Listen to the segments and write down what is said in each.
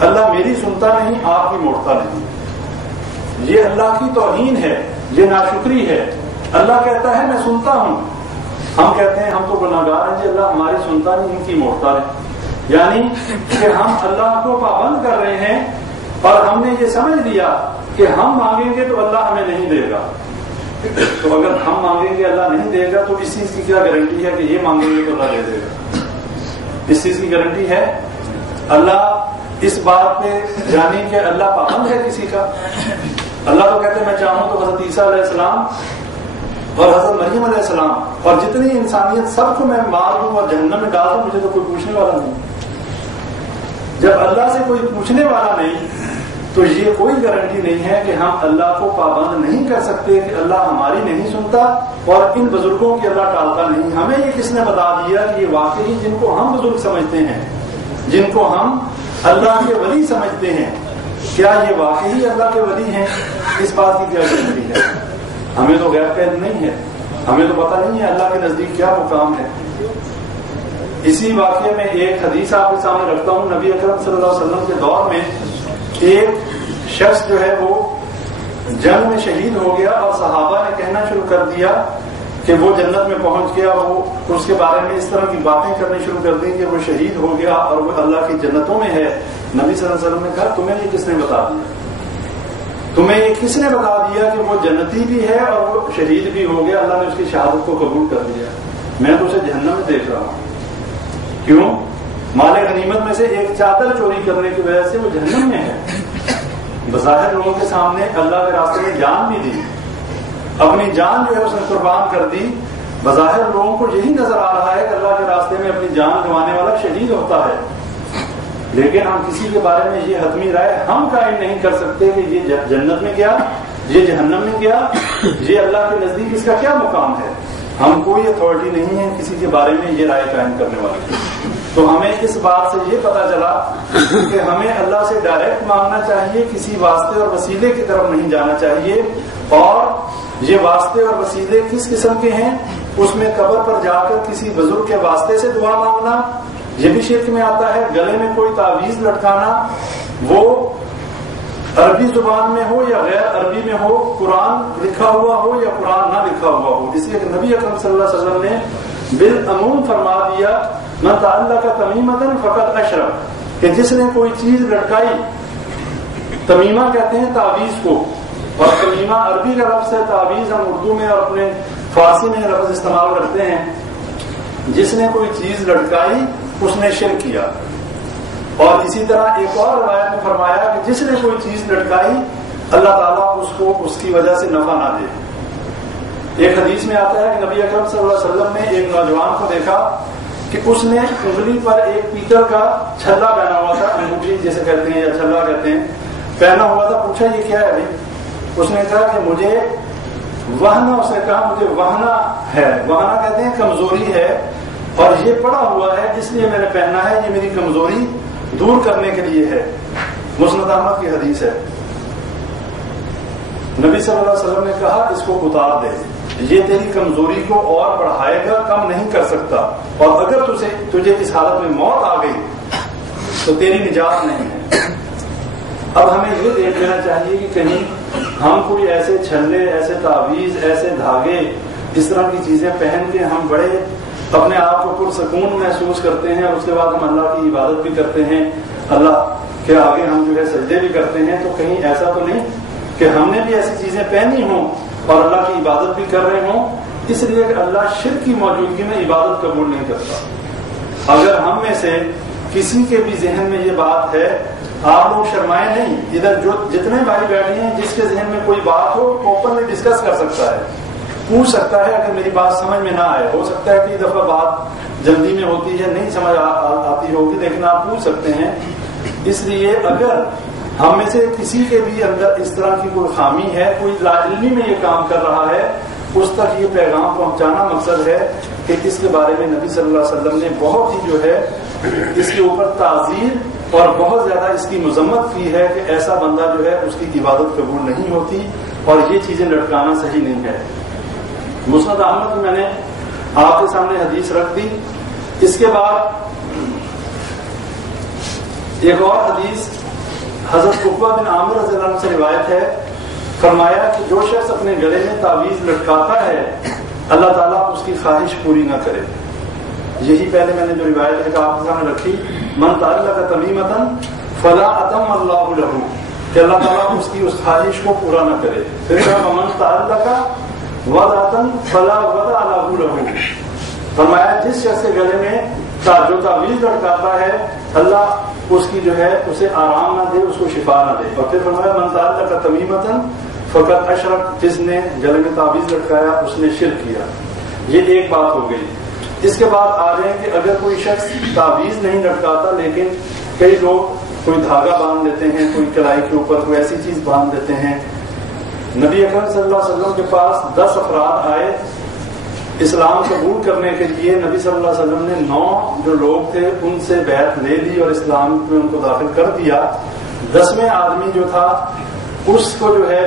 اللہ میری سنتا نہیں آپ کی موڑتا نہیں. یہ اللہ کی توہین ہے, یہ ناشکری ہے. اللہ کہتا ہے میں سنتا ہوں, ہم کہتے ہیں ہم تو گناہگار ہیں جی اللہ ہماری سنتا نہیں ان کی موڑتا ہے. یعنی کہ ہم اللہ کو پابند کر رہے ہیں اور ہم نے یہ سمجھ لیا کہ ہم مانگیں گے تو اللہ ہمیں نہیں دے گا. تو اگر ہم مانگیں گے اللہ نہیں دے گا تو اس چیز کی کیا گارنٹی ہے کہ یہ مانگیں گے تو اللہ دے دے گا؟ اس چیز کی گارنٹی ہے؟ اللہ اس بات پہ جانی کہ اللہ پابند ہے کسی کا. اللہ تو کہتے ہیں میں چاہوں تو حضرت عیسیٰ علیہ السلام اور حضرت مریم علیہ السلام اور جتنی انسانیت سب کو میں مار دوں اور جہنم میں ڈال دوں, مجھے تو کوئی پوچھنے والا نہیں. جب اللہ سے کوئی پوچھنے والا نہیں تو یہ کوئی گارنٹی نہیں ہے کہ ہم اللہ کو پابند نہیں کر سکتے کہ اللہ ہماری نہیں سنتا اور ان بزرگوں کی اللہ ٹالتا نہیں. ہمیں یہ کس نے بتا دیا کہ یہ واقعی جن کو ہم بزرگ سمجھتے ہیں, جن کو ہم اللہ کے ولی سمجھتے ہیں, کیا یہ واقعی اللہ کے ولی ہیں؟ اس بات کی کیا گارنٹی ہے؟ ہمیں تو غیب کا علم نہیں ہے, ہمیں تو پتہ نہیں ہے اللہ کے نزدیک کیا مقام ہے. اسی واقعے میں ایک حدیث آپ کے سامنے رکھتا ہوں. نبی اکرم صلی اللہ علیہ وسلم کے دور میں ایک شخص جو ہے وہ جنگ میں شہید ہو گیا اور صحابہ نے کہنا شروع کر دیا کہ وہ جنت میں پہنچ گیا. وہ اس کے بارے میں اس طرح کی باتیں کرنی شروع کر دی کہ وہ شہید ہو گیا اور وہ اللہ کی جنتوں میں ہے. نبی صلی اللہ علیہ وسلم نے کہا تمہیں یہ کس نے بتا دیا؟ تمہیں یہ کس نے بتا دیا کہ وہ جنتی بھی ہے اور وہ شہید بھی ہو گیا؟ اللہ نے اس کی شہادت کو قبول کر دیا. میں تو اسے جہنم میں دیکھ رہا ہوں. کیوں؟ مال غنیمت میں سے ایک چادر چوری کرنے کی وجہ سے وہ جہنم میں ہے. بظاہر لوگوں کے سامنے اللہ کے راستے میں جان بھی دی, اپنی جان جو ہے اس نے قربان کر دی. بظاہر لوگوں کو یہی نظر آ رہا ہے کہ اللہ کے راستے میں اپنی جان گنوانے والا شہید ہوتا ہے, لیکن ہم کسی کے بارے میں یہ حتمی رائے ہم قائم نہیں کر سکتے کہ یہ جنت میں گیا, یہ جہنم میں گیا, یہ اللہ کے نزدیک اس کا کیا مقام ہے. ہم کوئی اتھارٹی نہیں ہے کسی کے بارے میں یہ رائے قائم کرنے والے. تو ہمیں اس بات سے یہ پتا چلا کہ ہمیں اللہ سے ڈائریکٹ مانگنا چاہیے, کسی واسطے اور وسیلے کی طرف نہیں جانا چاہیے. اور یہ واسطے اور وسیلے کس قسم کے ہیں؟ اس میں قبر پر جا کر کسی بزرگ کے واسطے سے دعا مانگنا یہ بھی شرک میں آتا ہے. گلے میں کوئی تعویذ لٹکانا, وہ عربی زبان میں ہو یا غیر عربی میں ہو, قرآن لکھا ہوا ہو یا قرآن نہ لکھا ہوا ہو. اس لیے کہ نبی اکرم صلی اللہ علیہ وسلم نے بالعموم فرما دیا من تعلق تمیمۃ فقد اشرک, کہ جس نے کوئی چیز لٹکائی, تمیمہ کہتے ہیں تعویذ کو, اور تمیمہ عربی کا لفظ ہے, تعویذ ہم اردو میں اور اپنے فارسی میں لفظ استعمال کرتے ہیں. جس نے کوئی چیز لٹکائی اس نے شرک کیا. اور اسی طرح ایک اور روایت میں فرمایا کہ جس نے کوئی چیز لٹکائی اللہ تعالیٰ اس کو اس کی وجہ سے نفع نہ دے. ایک حدیث میں آتا ہے کہ نبی اکرم صلی اللہ علیہ وسلم نے ایک نوجوان کو دیکھا کہ اس نے انگلی پر ایک پیتل کا چھلا پہنا ہوا تھا, انگوٹھی جیسے کہتے ہیں یا چھلا کہتے ہیں, پہنا ہوا تھا. پوچھا یہ کیا ہے بھائی؟ اس نے کہا کہ مجھے وہنا, اس نے کہا مجھے وہنا ہے. وہنا کہتے ہیں کمزوری ہے, اور یہ پڑا ہوا ہے اس لیے میں نے پہنا ہے, یہ میری کمزوری دور کرنے کے لیے ہے. مسند احمد کی حدیث ہے. نبی صلی اللہ علیہ وسلم نے کہا اس کو اتار دے, یہ تیری کمزوری کو اور بڑھائے گا, کم نہیں کر سکتا, اور اگر تجھے اس حالت میں موت آ گئی تو تیری نجات نہیں ہے. اب ہمیں یہ دیکھ لینا چاہیے کہ کہیں ہم کوئی ایسے چھلے, ایسے تعویذ, ایسے دھاگے, اس طرح کی چیزیں پہن کے ہم بڑے اپنے آپ کو پرسکون محسوس کرتے ہیں, اور اس کے بعد ہم اللہ کی عبادت بھی کرتے ہیں, اللہ کے آگے ہم جو ہے سجدے بھی کرتے ہیں. تو کہیں ایسا تو نہیں کہ ہم نے بھی ایسی چیزیں پہنی ہوں اور اللہ کی عبادت بھی کر رہے ہوں, اس لیے کہ اللہ شرک کی موجودگی میں عبادت قبول نہیں کرتا. اگر ہم میں سے کسی کے بھی ذہن میں یہ بات ہے, آپ لوگ شرمائے نہیں, ادھر جو جتنے بھائی بیٹھے ہیں جس کے ذہن میں کوئی بات ہو اوپنلی ڈسکس کر سکتا ہے, پوچھ سکتا ہے. اگر میری بات سمجھ میں نہ آئے, ہو سکتا ہے کہ یہ دفعہ بات جلدی میں ہوتی ہے, نہیں سمجھ آتی ہوگی, لیکن آپ پوچھ سکتے ہیں. اس لیے اگر ہم میں سے کسی کے بھی اندر اس طرح کی کوئی خامی ہے, کوئی لاعلمی میں یہ کام کر رہا ہے, اس تک یہ پیغام پہنچانا مقصد ہے کہ اس کے بارے میں نبی صلی اللہ علیہ وسلم نے بہت ہی جو ہے اس کے اوپر تعزیر اور بہت زیادہ اس کی مذمت کی ہے کہ ایسا بندہ جو ہے اس کی عبادت قبول نہیں ہوتی, اور یہ چیزیں لٹکانا صحیح نہیں ہے. مسند احمد کی میں نے آپ کے سامنے حدیث رکھ دی. اس کے بعد ایک اور حدیث حضرت عقبہ بن عامر رضی اللہ عنہ سے روایت ہے، فرمایا کہ جو شخص اپنے گلے میں تعویذ لٹکاتا ہے اللہ تعالیٰ اس کی خواہش پوری نہ کرے. یہی پہلے میں نے جو روایت ہے کہ آپ کے سامنے رکھی، من تعلق تمیمۃ فلا اتم اللہ لہ، کہ اللہ تعالیٰ اس کی اس خواہش کو پورا نہ کرے. پھر کہا من تعلق وضعۃ فلا وضع لہ لہ، فرمایا جس شخص کے گلے میں جو تعویذ لٹکاتا ہے اللہ اس کی جو ہے اسے آرام نہ دے، اس کو شفا نہ دے. اور پھر فرمایا من تعلق تمیمۃ فقط اشرک، جس نے گلے میں تعویذ لٹکایا اس نے شرک کیا. یہ ایک بات ہو گئی. اس کے بعد آ رہے ہیں کہ اگر کوئی شخص تعویذ نہیں لٹکاتا لیکن کئی لوگ کوئی دھاگا باندھ دیتے ہیں، کوئی کلائی کے اوپر کوئی ایسی چیز باندھ دیتے ہیں. نبی اکرم صلی اللہ علیہ وسلم کے پاس 10 افراد آئے اسلام قبول کرنے کے لیے. نبی صلی اللہ علیہ وسلم نے 9 جو لوگ تھے ان سے بیعت لے لی اور اسلام میں ان کو داخل کر دیا. 10ویں آدمی جو تھا اس کو جو ہے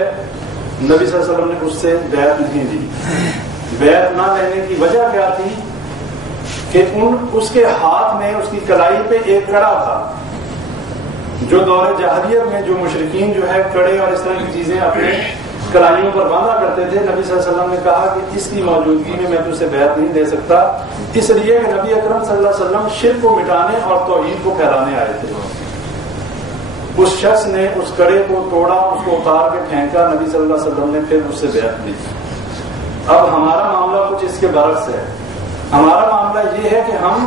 نبی صلی اللہ علیہ وسلم نے اس سے بیعت نہیں دی. بیعت نہ لینے کی وجہ کیا تھی کہ اس کے ہاتھ میں اس کی کلائی پہ ایک کڑا تھا. جو دور جاہلیت میں جو مشرکین جو ہے کڑے اور اس طرح کی چیزیں اپنے کلائیوں پر باندھا کرتے تھے، نبی صلی اللہ علیہ وسلم نے کہا کہ اس کی موجودگی میں تجھ سے بیعت نہیں دے سکتا، اس لیے کہ نبی اکرم صلی اللہ علیہ وسلم شرک کو مٹانے اور توحید کو پھیلانے آئے تھے. اس شخص نے اس کڑے کو توڑا، اس کو اتار کے پھینکا. نبی صلی اللہ علیہ وسلم نے پھر اس سے بیعت لی. اب ہمارا معاملہ کچھ اس کے برعکس ہے. ہمارا معاملہ یہ ہے کہ ہم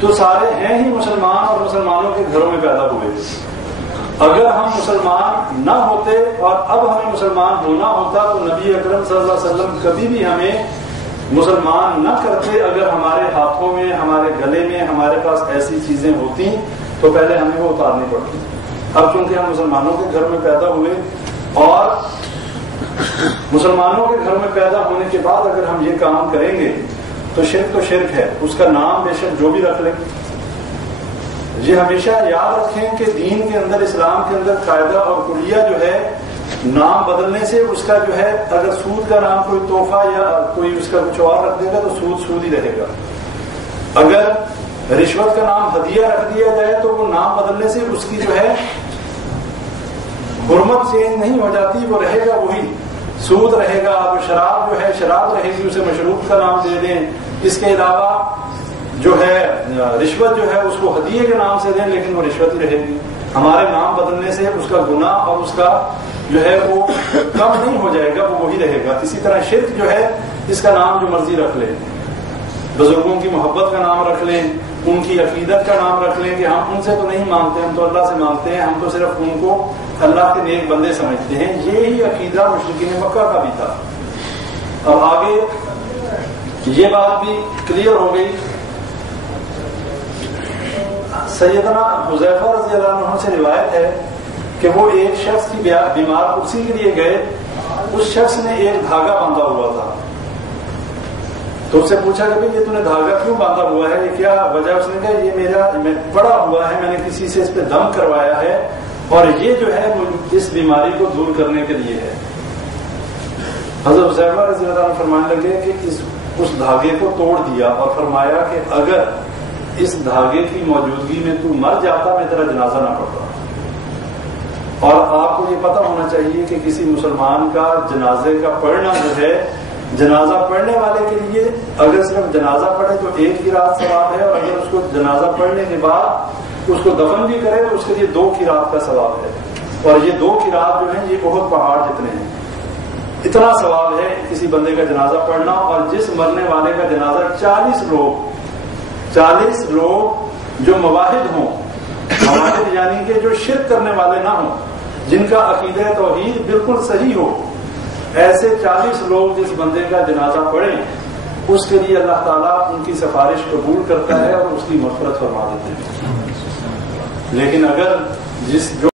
تو سارے ہیں ہی مسلمان اور مسلمانوں کے گھروں میں پیدا ہوئے. اگر ہم مسلمان نہ ہوتے اور اب ہمیں مسلمان ہونا ہوتا تو نبی اکرم صلی اللہ علیہ وسلم کبھی بھی ہمیں مسلمان نہ کرتے. اگر ہمارے ہاتھوں میں، ہمارے گلے میں، ہمارے پاس ایسی چیزیں ہوتی تو پہلے ہمیں وہ اتارنی پڑتی. اب چونکہ ہم مسلمانوں کے گھر میں پیدا ہوئے اور مسلمانوں کے گھر میں پیدا ہونے کے بعد اگر ہم یہ کام کریں گے تو شرک ہے. اس کا نام بے شک جو بھی رکھ لیں. یہ ہمیشہ یاد رکھیں کہ دین کے اندر، اسلام کے اندر قاعدہ اور کلیہ جو ہے نام بدلنے سے اس کا جو ہے اگر سود کا نام کوئی تحفہ یا کوئی اس کا کچھ اور رکھ دے گا تو سود ہی رہے گا. اگر رشوت کا نام ہدیہ رکھ دیا جائے تو وہ نام بدلنے سے اس کی جو ہے حرمت چینج نہیں ہو جاتی، وہ رہے گا وہی. سود رہے گا. اب شراب جو ہے شراب رہے گی، اسے مشروب کا نام دے دیں. اس کے علاوہ جو ہے رشوت جو ہے اس کو ہدیے کے نام سے دیں لیکن وہ رشوت ہی رہے گی. ہمارے نام بدلنے سے اس کا گناہ اور اس کا جو ہے وہ کم نہیں ہو جائے گا، وہ وہی رہے گا. اسی طرح شرک جو ہے اس کا نام جو مرضی رکھ لیں. بزرگوں کی محبت کا نام رکھ لیں، ان کی عقیدت کا نام رکھ لیں کہ ہم ان سے تو نہیں مانگتے، ہم تو اللہ سے مانگتے ہیں، ہم تو صرف ان کو اللہ کے نیک بندے سمجھتے ہیں. یہی عقیدہ مشرکین مکہ کا بھی تھا. اب آگے یہ بات بھی کلیئر ہو گئی. سیدنا حذیفہ رضی اللہ عنہ سے روایت ہے کہ وہ ایک شخص کی بیمار کرسی کے لیے گئے. اس شخص نے ایک دھاگا باندھا ہوا تھا تو اس سے پوچھا کہ یہ تو نے دھاگا کیوں باندھا ہوا ہے، یہ کیا وجہ؟ اس نے کہا یہ میرا پڑا ہوا ہے، میں نے کسی سے اس پہ دم کروایا ہے اور یہ جو ہے اس بیماری کو دور کرنے کے لیے ہے. حضرت حذیفہ رضی اللہ عنہ فرمانے لگے کہ اس دھاگے کو توڑ دیا اور فرمایا کہ اگر اس دھاگے کی موجودگی میں تو مر جاتا میں تیرا جنازہ نہ پڑتا. اور آپ کو یہ پتہ ہونا چاہیے کہ کسی مسلمان کا جنازے کا پڑھنا جو ہے، جنازہ پڑھنے والے کے لیے اگر صرف جنازہ پڑھے تو 1 رات ثواب ہے، اور اگر اس کو جنازہ پڑھنے کے بعد اس کو دفن بھی کرے تو اس کے لیے 2 رات کا ثواب ہے. اور یہ 2 رات جو ہیں یہ بہت پہاڑ جتنے ہیں. اتنا ثواب ہے کسی بندے کا جنازہ پڑھنا. اور جس مرنے والے کا جنازہ 40 لوگ جو مواحد ہوں، مواحد یعنی کہ جو شرک کرنے والے نہ ہوں، جن کا عقیدہ توحید بالکل صحیح ہو، ایسے 40 لوگ جس بندے کا جنازہ پڑھیں اس کے لیے اللہ تعالیٰ ان کی سفارش قبول کرتا ہے اور اس کی مغفرت فرما دیتے ہیں. لیکن اگر جو